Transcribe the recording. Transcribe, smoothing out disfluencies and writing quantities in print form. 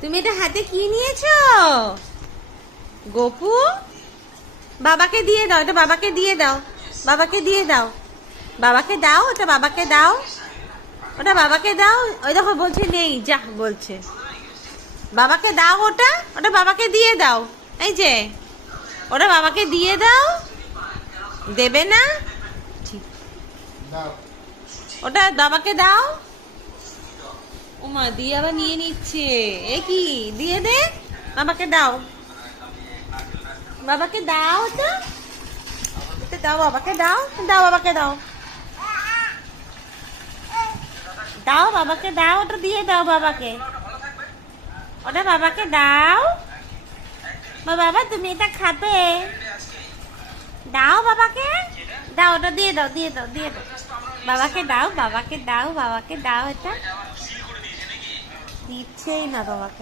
তুমি এটা হাতে কি নিয়েছো? গপু, বাবাকে দিয়ে দাও, এটা বাবাকে দিয়ে দাও, বাবাকে দিয়ে দাও, বাবাকে দাও, ওটা বাবাকে দাও, ওটা বাবাকে দাও। ওই দেখো বলছে নেই, যা বলছে। বাবাকে দাও ওটা, ওটা বাবাকে দিয়ে দাও। এই যে ওটা বাবাকে দিয়ে দাও। দেবে না? ঠিক, ওটা বাবাকে দাও। ওমা, দিয়ে আবার নিয়ে নিচ্ছে। এ কি, দিয়ে দে, বাবাকে দাও, বাবাকে দাও ওটা, ওটা দাও, বাবাকে দাও, দাও বাবাকে দাও, দাও বাবাকে দাও, ওটা দিয়ে দাও বাবাকে, ওটা বাবাকে দাও। বাবা তুমি এটা খাবে, দাও বাবাকে দাও, ওটা দিয়ে দাও, দিয়ে দাও, দিয়ে দাও, বাবাকে দাও, বাবাকে দাও, বাবাকে দাও, এটা দিচ্ছেই না বাবাকে।